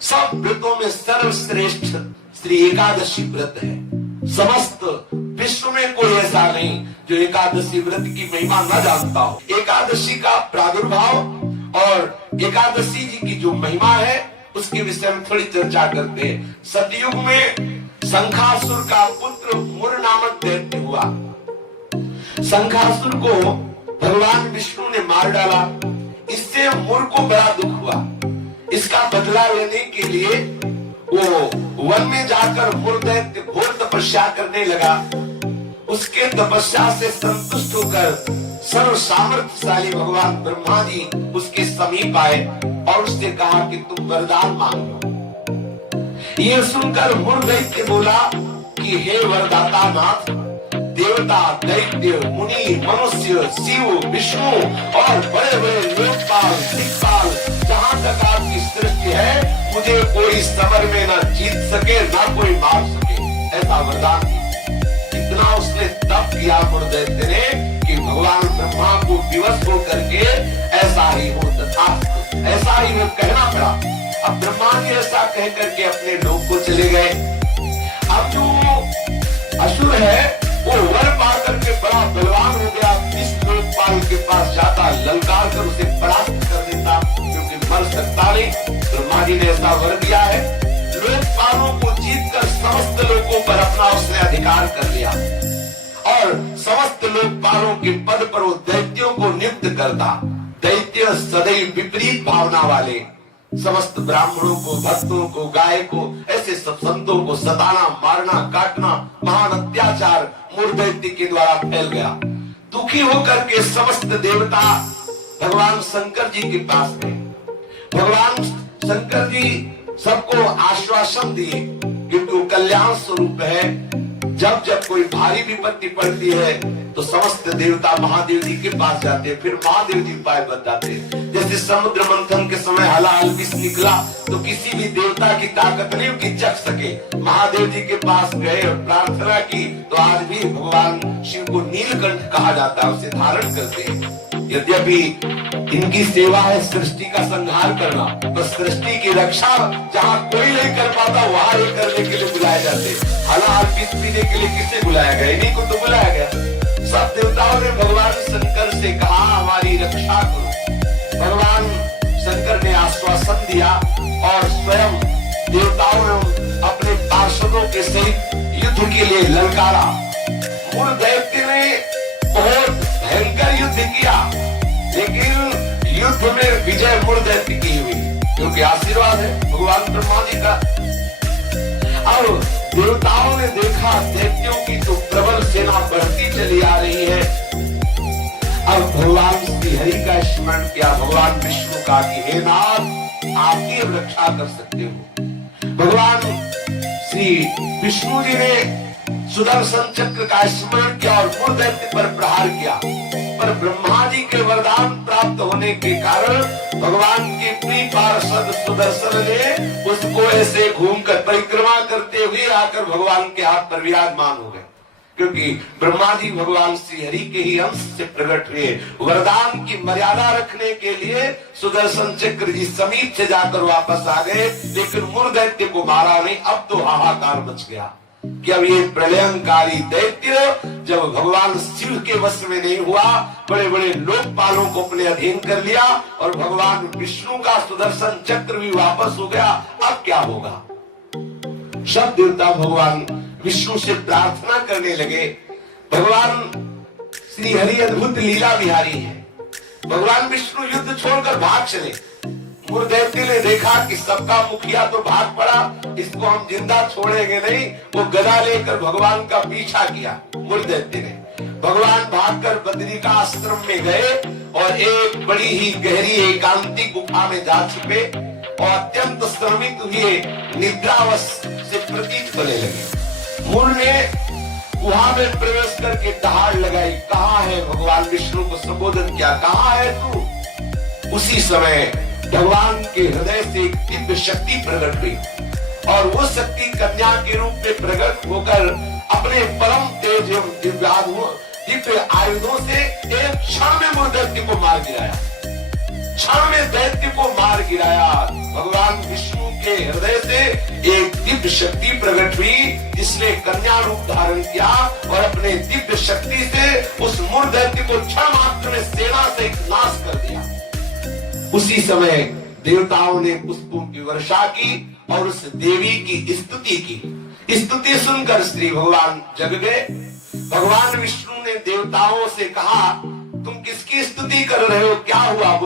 सब व्रतों में सर्वश्रेष्ठ श्री एकादशी व्रत है। समस्त विश्व में कोई ऐसा नहीं जो एकादशी व्रत की महिमा न जानता हो। एकादशी का प्रादुर्भाव और एकादशी जी की जो महिमा है उसके विषय में थोड़ी चर्चा करते हैं। सतयुग में शंखासुर का पुत्र मुर नामक दैत्य हुआ। शंखासुर को भगवान विष्णु ने मार डाला। इससे मुर को बड़ा दुख हुआ। इसका बदला लेने के लिए वो वन में जाकर मुर दैत्य घोर तपस्या करने लगा। उसके तपस्या से संतुष्ट होकर सर्व सामर्थ्यशाली भगवान ब्रह्मा जी उसके समीप आए और उससे कहा कि तुम वरदान मांगो। ये सुनकर मुर दैत्य बोला कि हे वरदाता नाथ, देवता, दैत्य, मुनि, मनुष्य, शिव, विष्णु और बड़े बड़े लोकपाल, दिक्पाल, जहां तक आपकी सृष्टि है, मुझे कोई समर में न जीत सके न कोई मार सके, ऐसा वरदान दिया। इतना उसने तप किया मुर दैत्य ने कि भगवान ब्रह्मा को विवश होकर के ऐसा ही हो तथा ऐसा ही वो कहना पड़ा। अब ब्रह्मा जी ऐसा कह करके अपने लोक को चले गए। अब जो असुर है वो वर पाकर के बड़ा बलवान हो गया। इस लोकपाल के पास जाता, ललकार कर उसे परास्त कर देता, क्योंकि मर सकता नहीं। ब्रह्मा जी ने ऐसा वर दिया है। लोकपालों को जीतकर समस्त लोगों पर अपना उसने अधिकार कर लिया और समस्त लोकपालों के पद पर वो दैत्यों को नियुक्त करता। दैत्य सदैव विपरीत भावना वाले समस्त ब्राह्मणों को, भक्तों को, गाय को, ऐसे सब संतों को सताना, मारना, काटना, महान अत्याचार मुर दैत्य के द्वारा फैल गया। दुखी होकर के समस्त देवता भगवान शंकर जी के पास गए। भगवान शंकर जी सबको आश्वासन दिए क्योंकि वो कल्याण स्वरूप है। जब जब कोई भारी विपत्ति पड़ती है तो समस्त देवता महादेव जी के पास जाते हैं, फिर महादेव जी उपाय बताते हैं। जैसे समुद्र मंथन के समय हलाहल विष निकला तो किसी भी देवता की ताकत नहीं कि चख सके। महादेव जी के पास गए और प्रार्थना की तो आज भी भगवान शिव को नीलकंठ कहा जाता है, उसे धारण करते हैं। यद्यपि इनकी सेवा है सृष्टि का संहार करना, पर सृष्टि की रक्षा जहाँ कोई नहीं कर पाता वहां ये करने के लिए बुलाए जाते। हलाहल विष पीने के लिए किसे बुलाया गया? इन्हीं को तो बुलाया गया। सब देवताओं ने भगवान शंकर से कहा हमारी रक्षा करो। भगवान शंकर ने आश्वासन दिया और स्वयं देवताओं ने अपने पार्षदों के सहित युद्ध के लिए ललकारा। मुर दैत्य ने बहुत भयंकर युद्ध किया, लेकिन युद्ध में विजय मुर दैत्य की हुई क्योंकि आशीर्वाद है भगवान ब्रह्मा जी का। अब देवताओं ने देखा दैत्यों की तो प्रबल सेना बढ़ती चली आ रही है। अब भगवान श्री हरि का स्मरण किया, भगवान विष्णु का कि हे नाथ आप ही रक्षा कर सकते हो। भगवान श्री विष्णु जी ने सुदर्शन चक्र का स्मरण किया और मुर दैत्य पर प्रहार किया, पर ब्रह्मा जी के वरदान प्राप्त होने के कारण भगवान के प्रिय पार्षद सुदर्शन ने उसको ऐसे घूमकर परिक्रमा करते हुए आकर भगवान के हाथ पर विराजमान हो गए, क्योंकि ब्रह्मा जी भगवान श्री हरि के ही अंश से प्रकट हुए। वरदान की मर्यादा रखने के लिए सुदर्शन चक्र जी समीप से जाकर वापस आ गए, लेकिन मुर दैत्य को मारा नहीं। अब तो हाहाकार मच गया कि अब ये प्रलयंकारी दैत्य जब भगवान शिव के वश में नहीं हुआ, बड़े बड़े लोकपालों को अपने अधीन कर लिया और भगवान विष्णु का सुदर्शन चक्र भी वापस हो गया, अब क्या होगा? सब देवता भगवान विष्णु से प्रार्थना करने लगे। भगवान श्री हरि अद्भुत लीला विहारी है। भगवान विष्णु युद्ध छोड़कर भाग चले। मुर दैत्य ने देखा कि सबका मुखिया तो भाग पड़ा, इसको हम जिंदा छोड़ेंगे नहीं। वो गदा लेकर भगवान का पीछा किया मुर दैत्य ने। भगवान भागकर बद्री का आश्रम में गए और एक बड़ी ही गहरी एकांतिक गुफा में जा छुपे और अत्यंत श्रमित हुए निद्रावश से प्रतीत होने लगे। मुर ने वहां में प्रवेश करके दहाड़ लगाई, कहाँ है? भगवान विष्णु को संबोधन किया, कहाँ है तू? उसी समय भगवान के हृदय से एक दिव्य शक्ति प्रकट हुई और वो शक्ति कन्या के रूप में प्रकट होकर अपने परम तेज एवं दिव्य आयुधों से एक क्षण में मुर दैत्य को मार गिराया। क्षण में दैत्य को मार गिराया। भगवान विष्णु के हृदय से एक दिव्य शक्ति प्रकट हुई, जिसने कन्या रूप धारण किया और अपने दिव्य शक्ति से उस मूर दैत्य को क्षण मात्र में सेना से नाश कर दिया। उसी समय देवताओं ने पुष्पों की वर्षा की और उस देवी की स्तुति की। स्तुति सुनकर श्री भगवान जग गए। भगवान विष्णु ने देवताओं से कहा, तुम किसकी स्तुति कर रहे हो, क्या हुआ?